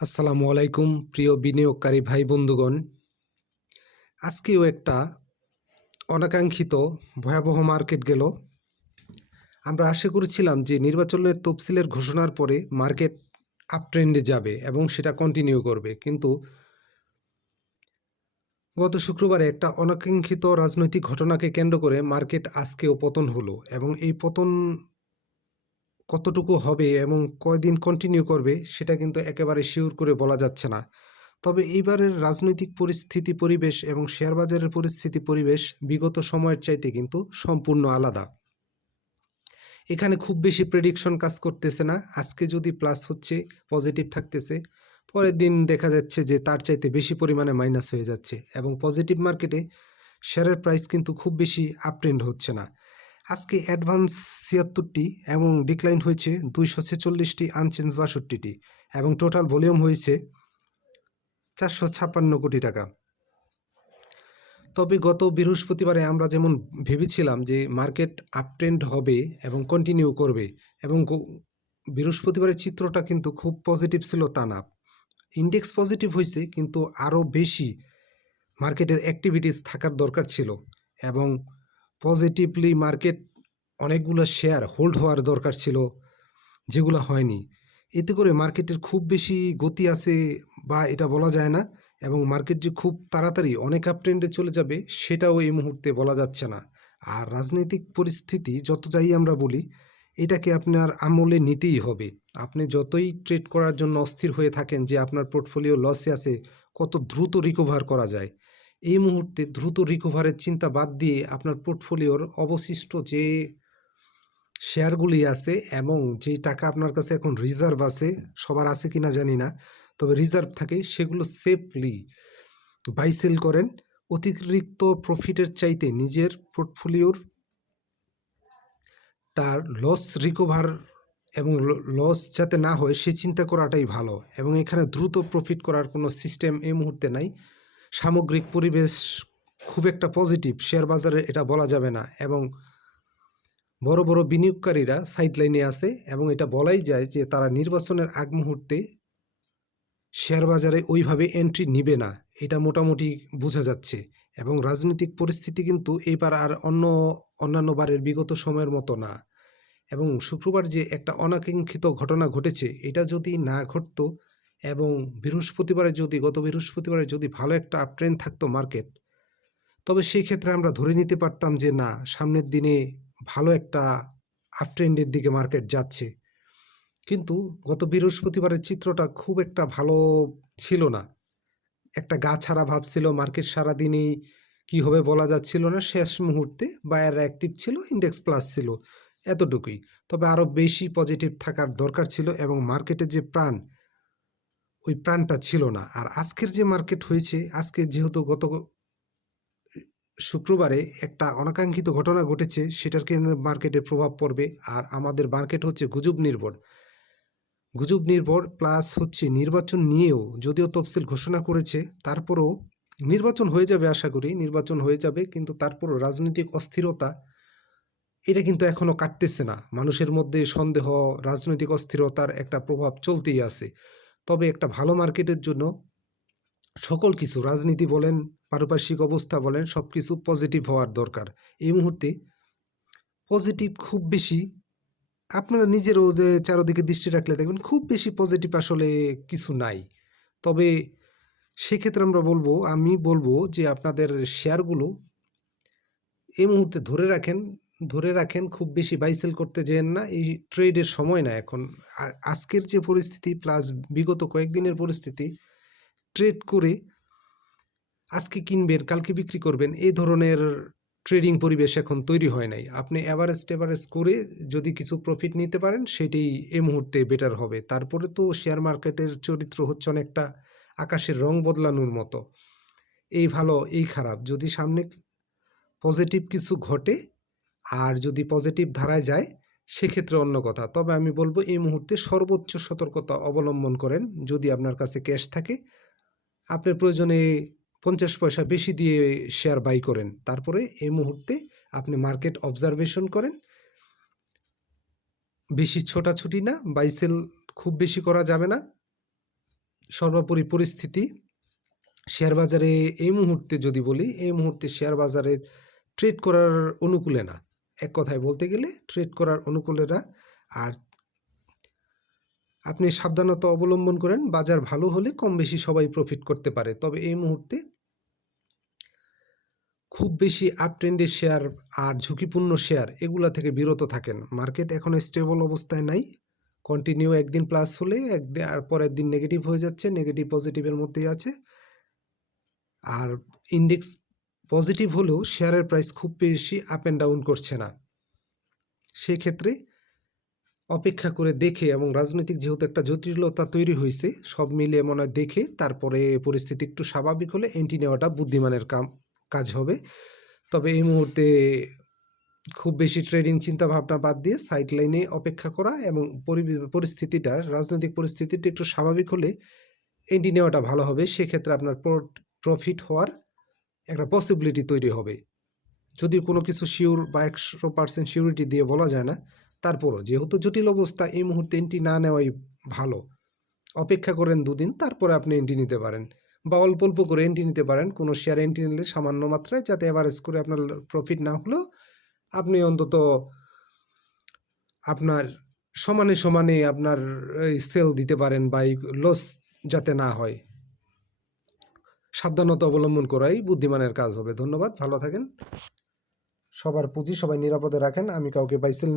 আসসালামু আলাইকুম প্রিয় বিনিয়োগকারী ভাই বন্ধুগণ। আজকেও একটা অনাকাঙ্ক্ষিত ভয়াবহ মার্কেট গেল। আমরা আশা করেছিলাম যে নির্বাচনের তফসিলের ঘোষণার পরে মার্কেট আপট্রেন্ডে যাবে এবং সেটা কন্টিনিউ করবে, কিন্তু গত শুক্রবারে একটা অনাকাঙ্ক্ষিত রাজনৈতিক ঘটনাকে কেন্দ্র করে মার্কেট আজকেও পতন হলো এবং এই পতন কতটুকু হবে এবং কয়দিন কন্টিনিউ করবে সেটা কিন্তু একেবারে শিওর করে বলা যাচ্ছে না। তবে এইবারের রাজনৈতিক পরিস্থিতি পরিবেশ এবং শেয়ার বাজারের পরিস্থিতি পরিবেশ বিগত সময়ের চাইতে কিন্তু সম্পূর্ণ আলাদা। এখানে খুব বেশি প্রেডিকশন কাজ করতেছে না। আজকে যদি প্লাস হচ্ছে, পজিটিভ থাকতেছে, পরের দিন দেখা যাচ্ছে যে তার চাইতে বেশি পরিমাণে মাইনাস হয়ে যাচ্ছে এবং পজিটিভ মার্কেটে শেয়ারের প্রাইস কিন্তু খুব বেশি আপট্রেন্ড হচ্ছে না। আজকে অ্যাডভান্স ৭৬টি এবং ডিক্লাইন হয়েছে ২৪৬টি, আনচেঞ্জ ৬২টি এবং টোটাল ভলিউম হয়েছে ৪৫৬ কোটি টাকা। তবে গত বৃহস্পতিবারে আমরা যেমন ভেবেছিলাম যে মার্কেট আপট্রেন্ড হবে এবং কন্টিনিউ করবে, এবং বৃহস্পতিবারের চিত্রটা কিন্তু খুব পজিটিভ ছিল তা না। ইন্ডেক্স পজিটিভ হয়েছে, কিন্তু আরও বেশি মার্কেটের অ্যাক্টিভিটিস থাকার দরকার ছিল এবং পজিটিভলি মার্কেট অনেকগুলো শেয়ার হোল্ড হওয়ার দরকার ছিল, যেগুলো হয়নি। এতে করে মার্কেটের খুব বেশি গতি আছে বা এটা বলা যায় না, এবং মার্কেট যে খুব তাড়াতাড়ি অনেক আপ ট্রেন্ডে চলে যাবে সেটাও এই মুহূর্তে বলা যাচ্ছে না। আর রাজনৈতিক পরিস্থিতি যত যাই আমরা বলি, এটাকে আপনার আমলে নিতেই হবে। আপনি যতই ট্রেড করার জন্য অস্থির হয়ে থাকেন যে আপনার পোর্টফোলিও লসে আছে, কত দ্রুত রিকভার করা যায়, এই মুহূর্তে দ্রুত রিকভারের চিন্তা বাদ দিয়ে আপনার পোর্টফোলিওর অবশিষ্ট যে শেয়ারগুলি আছে এবং যে টাকা আপনার কাছে এখন রিজার্ভ আছে, সবার আছে কিনা জানি না, তবে রিজার্ভ থাকে, সেগুলো সেফলি বাই সেল করেন। অতিরিক্ত প্রফিটের চাইতে নিজের পোর্টফোলিওর তার লস রিকভার এবং লস যাতে না হয় সে চিন্তা করাটাই ভালো, এবং এখানে দ্রুত প্রফিট করার কোনো সিস্টেম এই মুহূর্তে নাই। সামগ্রিক পরিবেশ খুব একটা পজিটিভ শেয়ার বাজারে এটা বলা যাবে না, এবং বড় বড় বিনিয়োগকারীরা সাইডলাইনে আছে এবং এটা বলাই যায় যে তারা নির্বাচনের আগ মুহূর্তে শেয়ার বাজারে ওইভাবে এন্ট্রি নিবে না, এটা মোটামুটি বোঝা যাচ্ছে। এবং রাজনৈতিক পরিস্থিতি কিন্তু এবার আর অন্যান্য বারের বিগত সময়ের মতো না, এবং শুক্রবার যে একটা অনাকাঙ্ক্ষিত ঘটনা ঘটেছে এটা যদি না ঘটতো এবং গত বৃহস্পতিবারে যদি ভালো একটা আপট্রেন্ড থাকতো মার্কেট, তবে সেই ক্ষেত্রে আমরা ধরে নিতে পারতাম যে না, সামনের দিনে ভালো একটা আপট্রেন্ডের দিকে মার্কেট যাচ্ছে। কিন্তু গত বৃহস্পতিবারের চিত্রটা খুব একটা ভালো ছিল না। একটা গা ছাড়া ভাব ছিল, মার্কেট সারাদিনই কি হবে বলা যাচ্ছিল না। শেষ মুহূর্তে বায়াররা অ্যাক্টিভ ছিল, ইন্ডেক্স প্লাস ছিল, এতটুকুই। তবে আরও বেশি পজিটিভ থাকার দরকার ছিল এবং মার্কেটের যে প্রাণ, ওই প্রাণটা ছিল না। আর আজকের যে মার্কেট হয়েছে, আজকে যেহেতু গত শুক্রবারে একটা অনাকাঙ্ক্ষিত ঘটনা ঘটেছে, সেটার কেন্দ্রে মার্কেটে প্রভাব পড়বে। আর আমাদের মার্কেট হচ্ছে গুজব নির্ভর প্লাস হচ্ছে নির্বাচন নিয়েও যদিও তফসিল ঘোষণা করেছে, তারপরও নির্বাচন হয়ে যাবে, আশা করি নির্বাচন হয়ে যাবে, কিন্তু তারপরও রাজনৈতিক অস্থিরতা এটা কিন্তু এখনো কাটতেছে না। মানুষের মধ্যে সন্দেহ, রাজনৈতিক অস্থিরতার একটা প্রভাব চলতেই আছে। তবে একটা ভালো মার্কেটের জন্য সকল কিছু, রাজনীতি বলেন, পারিপার্শ্বিক অবস্থা বলেন, সব কিছু পজিটিভ হওয়ার দরকার। এই মুহূর্তে পজিটিভ খুব বেশি, আপনারা নিজেরও যে চারদিকে দৃষ্টি রাখলে দেখবেন খুব বেশি পজিটিভ আসলে কিছু নাই। তবে সেক্ষেত্রে আমি বলবো যে আপনাদের শেয়ারগুলো এই মুহূর্তে ধরে রাখেন, খুব বেশি বাই সেল করতে যেন না। এই ট্রেডের সময় না এখন। আজকের যে পরিস্থিতি প্লাস বিগত কয়েকদিনের পরিস্থিতি, ট্রেড করে আজকে কিনবেন কালকে বিক্রি করবেন, এই ধরনের ট্রেডিং পরিবেশ এখন তৈরি হয় নাই। আপনি অ্যাভারেজ করে যদি কিছু প্রফিট নিতে পারেন সেটাই এই মুহূর্তে বেটার হবে। তারপরে তো শেয়ার মার্কেটের চরিত্র হচ্ছে অনেকটা আকাশের রং বদলানোর মতো, এই ভালো এই খারাপ। যদি সামনে পজিটিভ কিছু ঘটে আর যদি পজিটিভ ধারায় যায় সেক্ষেত্রে অন্য কথা। তবে আমি বলবো এই মুহূর্তে সর্বোচ্চ সতর্কতা অবলম্বন করেন। যদি আপনার কাছে ক্যাশ থাকে, আপনার প্রয়োজনে ৫০ পয়সা বেশি দিয়ে শেয়ার বাই করেন। তারপরে এই মুহূর্তে আপনি মার্কেট অবজারভেশন করেন। বেশি ছোটাছুটি না, বাই সেল খুব বেশি করা যাবে না। সর্বোপরি পরিস্থিতি শেয়ার বাজারে এই মুহূর্তে যদি বলি, এই মুহূর্তে শেয়ার বাজারের ট্রেড করার অনুকূলে না। এক কথায় বলতে গেলে ট্রেড করার অনুকূলে না। আর আপনি সাবধানতা অবলম্বন করেন, বাজার ভালো হলে কম বেশি সবাই প্রফিট করতে পারে। তবে এই মুহূর্তে খুব বেশি আপ ট্রেন্ডের শেয়ার আর ঝুঁকিপূর্ণ শেয়ার এগুলা থেকে বিরত থাকেন। মার্কেট এখনো স্টেবল অবস্থায় নাই। কন্টিনিউ একদিন প্লাস হলে পরের দিন নেগেটিভ হয়ে যাচ্ছে, নেগেটিভ পজিটিভের মধ্যেই আছে। আর ইন্ডেক্স পজিটিভ হলেও শেয়ারের প্রাইস খুব বেশি আপ অ্যান্ড ডাউন করছে না। সেক্ষেত্রে অপেক্ষা করে দেখে, এবং রাজনৈতিক যেহেতু একটা জটিলতা তৈরি হয়েছে, সব মিলিয়ে মনে হয় দেখে তারপরে পরিস্থিতি একটু স্বাভাবিক হলে এন্ট্রি নেওয়াটা বুদ্ধিমানের কাজ হবে। তবে এই মুহূর্তে খুব বেশি ট্রেডিং চিন্তা ভাবনা বাদ দিয়ে সাইড লাইনে অপেক্ষা করা এবং পরিস্থিতিটা, রাজনৈতিক পরিস্থিতিটা একটু স্বাভাবিক হলে এন্ট্রি নেওয়াটা ভালো হবে। সেক্ষেত্রে আপনার প্রফিট হওয়ার একটা পসিবিলিটি তৈরি হবে। যদিও কোনো কিছু শিওর বা 100% সিউরিটি দিয়ে বলা যায় না, তারপরও যেহেতু জটিল অবস্থা, এই মুহূর্তে এন্ট্রি না নেওয়াই ভালো। অপেক্ষা করেন 2 দিন, তারপরে আপনি এন্ট্রি নিতে পারেন, বা অল্প অল্প করে এন্ট্রি নিতে পারেন। কোনো শেয়ার এন্ট্রি নিলে সামান্য মাত্রায়, যাতে অ্যাভারেজ করে আপনার প্রফিট না হলেও আপনি অন্তত আপনার সমানে সমানে আপনার সেল দিতে পারেন, বা লস যাতে না হয়। সাবধানতা অবলম্বন করাই বুদ্ধিমানের কাজ হবে। ধন্যবাদ, ভালো থাকেন। সবার পুঁজি সবাই নিরাপদে রাখেন। আমি কাউকে বাই সেল